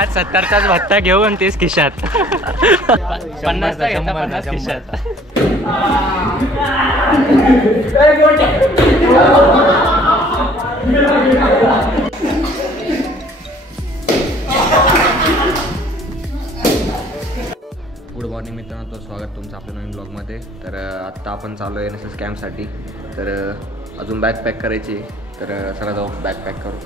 आज 70चाच भत्ता घेऊ आणि तेच खिशात 50चा घेता 50 खिशात. गुड मॉर्निंग मित्रांनो, स्वागत तुमचं आपल्या नवीन ब्लॉगमध्ये. तर आत्ता आपण चालू आहे NSS कॅम्पसाठी. तर अजून बॅग पॅक करायची, तर चला जाऊ बॅग पॅक करू.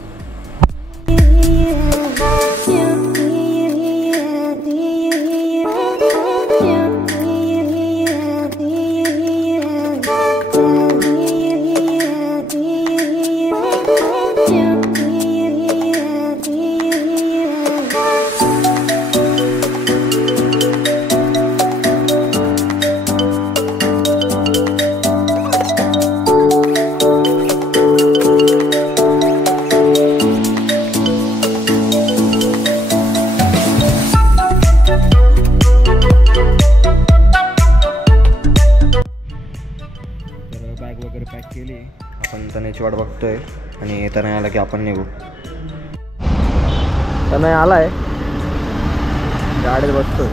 बॅग वगैरे पॅक केली, आपण तनयची वाट बघतोय आणि तनय आला की आपण निघू. तनय आलाय, गाडीत बसतोय.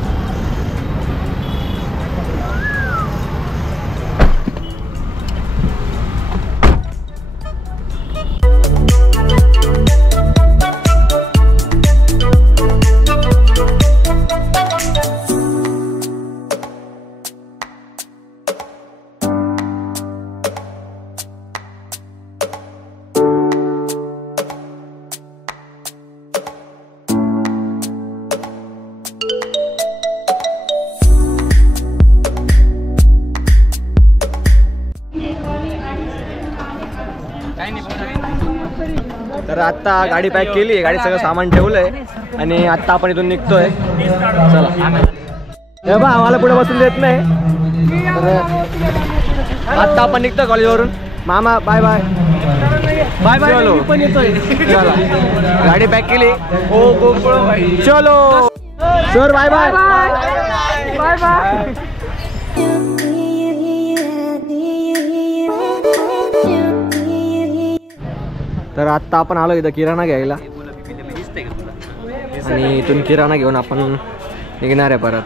तर आत्ता गाडी पॅक केली, गाडी सगळं सामान ठेवलंय आणि आत्ता आपण इथून निघतोय. चला. हे बा आम्हाला पुढे बसून देत नाही, तर आत्ता आपण निघतोय कॉलेजवरून. मामा बाय बाय बाय बाय. चलो पण येतोय. चला, गाडी पॅक केली. हो चलो sir, bye bye bye bye. तर आत्ता आपण आलो इथं किराणा घ्यायला आणि इथून किराणा घेऊन आपण निघणार आहे परत.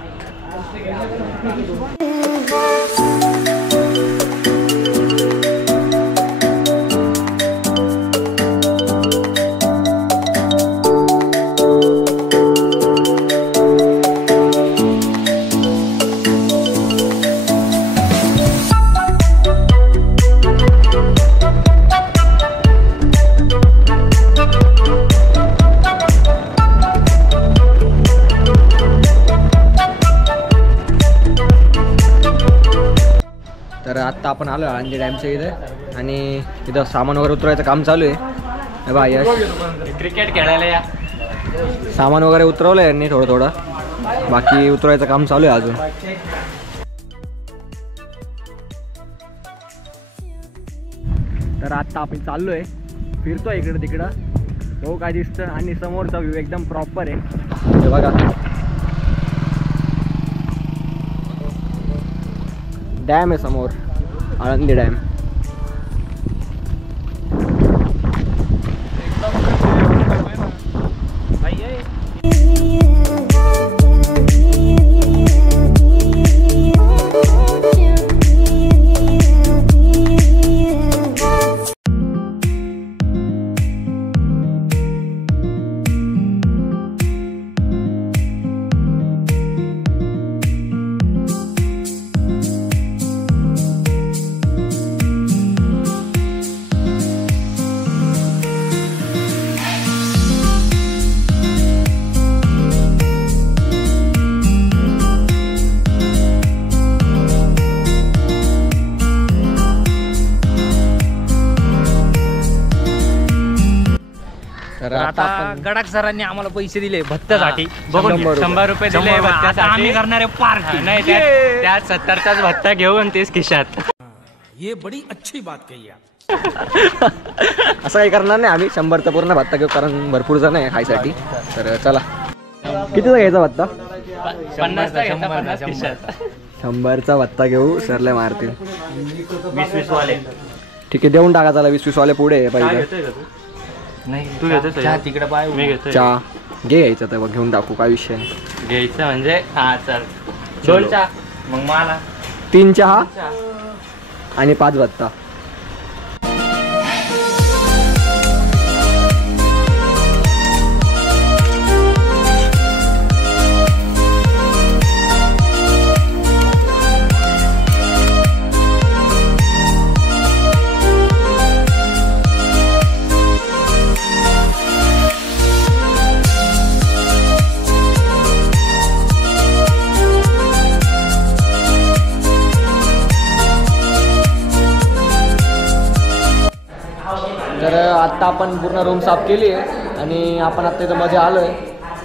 तर आत्ता आपण आलो आळंदी डॅमच्या इथे आणि इथं सामान वगैरे उतरवायचं काम चालू आहे. बा यश क्रिकेट खेळायला या. सामान वगैरे उतरवलं आहे यांनी थोडं थोडं, बाकी उतरवायचं काम चालू आहे अजून. तर आत्ता आपण चाललो आहे, फिरतोय इकडं तिकडं, हो काय दिसतं. आणि समोरचा व्ह्यू एकदम प्रॉपर आहे. हे बघा डॅम आहे समोर, आळंदी डॅम. आता गडाख सरांनी आम्हाला पैसे दिले भत्त्यासाठी. बघून 100 रुपये दिले भत्त्यासाठी. आम्ही करणारे पार्टी नाही, त्यात 70चाच भत्ता घेऊ आणि तेच खिशात. ये बड़ी अच्छी बात कही आप. असं काही करणार नाही आम्ही, 100चा पूर्ण भत्ता घेऊ कारण भरपूर जण आहे खायसाठी. तर चला, कितीचा घ्यायचा भत्ता? 50चा घेता 50 खिशात. 100चा भत्ता घेऊ, सरले मारतील. 20-20 वाले. ठीक आहे, देऊन टाका. चला 20-20 वाले पुढे पाहिजे. नाही तू घेतोस चहा तिकडे पाय, मी घेतो चहा. घे यायचं तर घेऊन टाकू, काय विषय नाही. घ्यायचं म्हणजे हा चल 2 चहा मग मला 3 चहा आणि 5 भत्ता. तर आत्ता आपण पूर्ण रूम साफ केली आहे आणि आपण आत्ता इथं मध्ये आलो आहे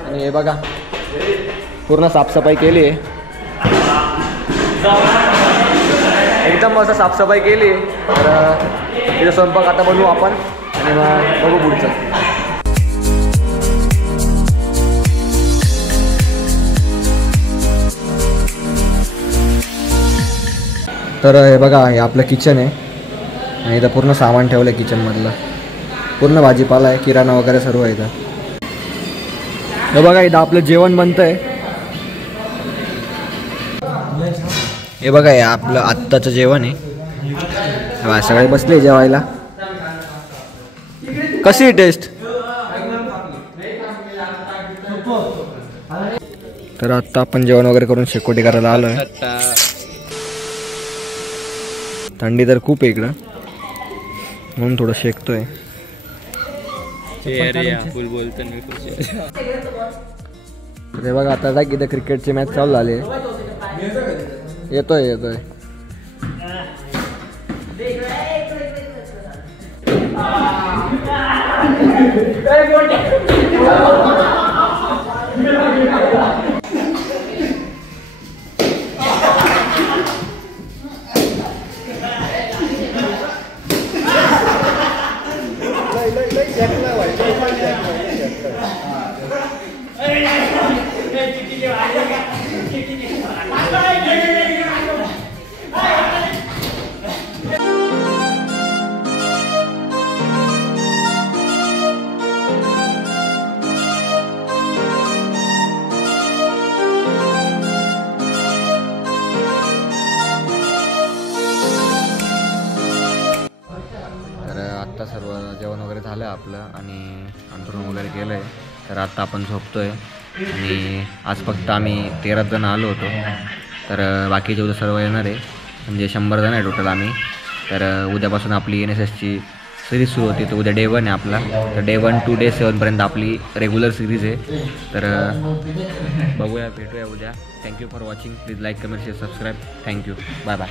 आणि हे बघा पूर्ण साफसफाई केली आहे, एकदम मस्त साफसफाई केली आहे. तर तिथं स्वयंपाक आता बनवू आपण आणि मग बघू पुढचं. तर हे बघा हे आपलं किचन आहे आणि इथं पूर्ण सामान ठेवलं आहे किचनमधलं, पूर्ण भाजीपाला आहे, किराणा वगैरे सर्व आहे इथं. हे बघा इथं आपलं जेवण बनतं आहे. हे बघा हे आपलं आत्ताचं जेवण आहे. सगळे बसले जेवायला. कशी आहे टेस्ट? तर आत्ता आपण जेवण वगैरे करून शेकोटी करायला आलो आहे. थंडी तर खूप आहे इकडं म्हणून थोडं शेकतोय. ते बघा आता जाग इथं क्रिकेटची मॅच चालू झाली आहे. येतोय आत्ता सर्व जेवण वगैरे झालं आहे आपलं आणि अंथरूण वगैरे केलं आहे. तर आत्ता आपण झोपतो आहे आणि आज फक्त आम्ही 13 जण आलो होतो. तर बाकीचे उद्या सर्व येणार आहे, म्हणजे 100 जण आहे टोटल आम्ही. तर उद्यापासून आपली NSSची सिरीज सुरू होती. तर उद्या Day 1 आहे आपला. तर Day 1 to Day 7पर्यंत आपली रेग्युलर सिरीज आहे. तर बघूया, भेटूया उद्या. Thank you for watching. Please like, comment, share, subscribe. Thank you. Bye bye.